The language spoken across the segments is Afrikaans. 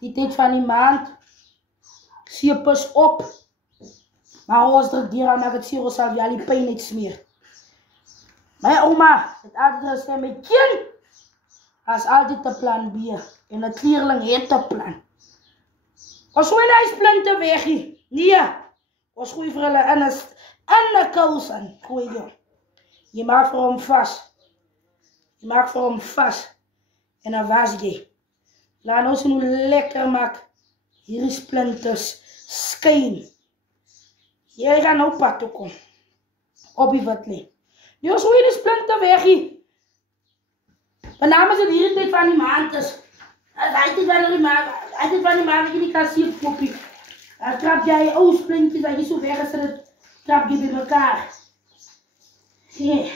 Die tyd van die maand. Seep is op. Maar ons druk hier aan, ek het sê, ons sal jy al die pijn net smeer. My oma, het altijd gesê, my kind, as altyd 'n plan B, en 'n kleerling het 'n plan. Ons gooi die splinte weg hier. Nee, ons gooi vir hulle in 'n kous in, gooi jy. Jy maak vir hom vas. Jy maak vir hom vas. En dan was jy. Laat ons nou lekker maak. Hierdie splinters skyn. Jy gaan nou pad toe kom. Op die wat lê. Nie ons gooi die splinte weg hier. Benaam is het hierdie tyd van die maand is. Hy tyd van die maand, jy nie kan seep koppie. Dan trap jy ou splintjes, dat jy so weg is, dat trap jy by mekaar. Hey,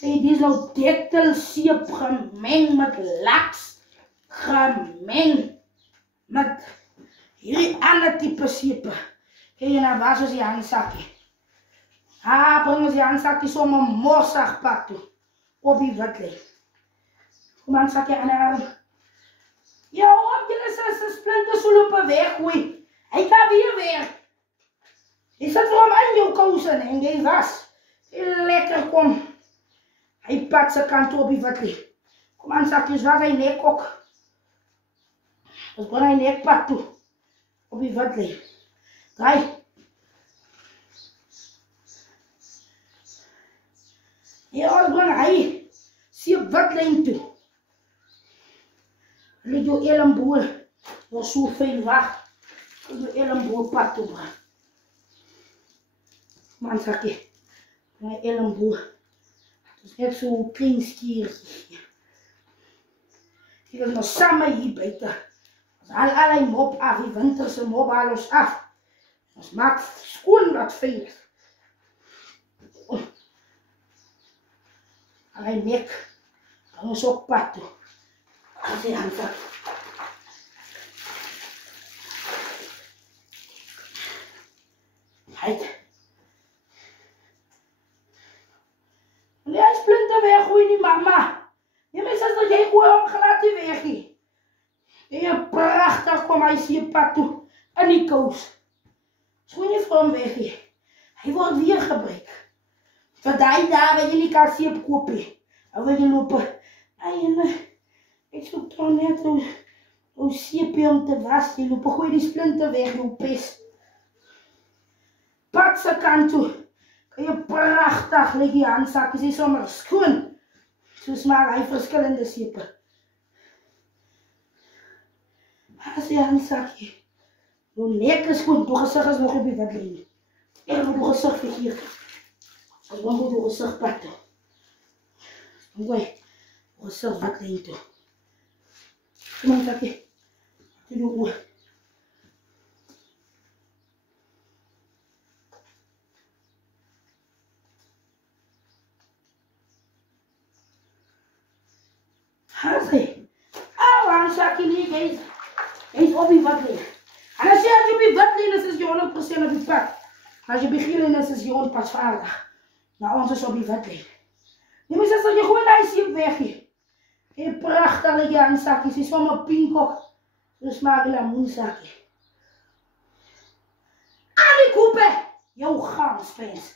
dit is nou dektelseep gemeng met laks. Gemeng met hierdie ander type seepe. Hey, en dan was ons die handsakkie. Bring ons die handsakkie sommer morsig pad toe. Op die wit lê. Kom handsakkie aan die arm. Ja, op julle sy splinte so loop weggooi. Hy kan weer weg. Hy sit vir hom in jou kous in en jy was. Lekker kom. Hy pat sy kant op die wit lê. Kom handsakkie, was hy nek ook. Dus bring hy nek pad toe. Op die wit lê. Draai. Ja, ons bring hy seep witlyn toe. Leg jou elmboor, jou so veel wacht. Jou elmboor pad toe bring. Man sakkie, my elmboor. Het is net so klein skiertjie. Ek is nog samen hier buiten. Ons haal die mop af, die winterse mop haal ons af. Ons maak skoon wat veilig. Al die nek, dan ons ook pad toe. As die handsak. Heid. En jy splinte weggooi nie, mama. Jy my sister, jy gooi hom glad die weg nie. Jy prachtig kom hy seep pad toe, in die kous. Gooi nie vir hom weg nie. Hy word weer gebruik. Vir die daar wat jy nie kan seep koop nie. Dan wil jy loop, ek soek toch net ou seepie om te was. Jy loop, gooi die splinte weg, jou pes. Pat sy kant toe. Kan jy prachtig leg die handsakjes, hy sommer skoon. Soos maak hy verskillende seepe. As die handsakje. Jou nek is goed, jou gesig is nog op die wat lê. Ek moet jou gesig verkeer. As want moet jou gesig pad toe. Gooi, jou gesig wat lê toe. Kom aan, takkie. Toe jou oor. Hansie. Handsakje nie, guys. Hy is op die wat lê. En as jy op die wat lê, is jy 100% op die pad. As jy begin is jy onpasvaardig. Maar ons is op die wat lê. Jy moet sê, jy gooi die seep weg hier. Jy prachtig lê die handsakjes, jy sommer pink ook. So smaak die lamoensakje. Aan die koepe, jou ganspens.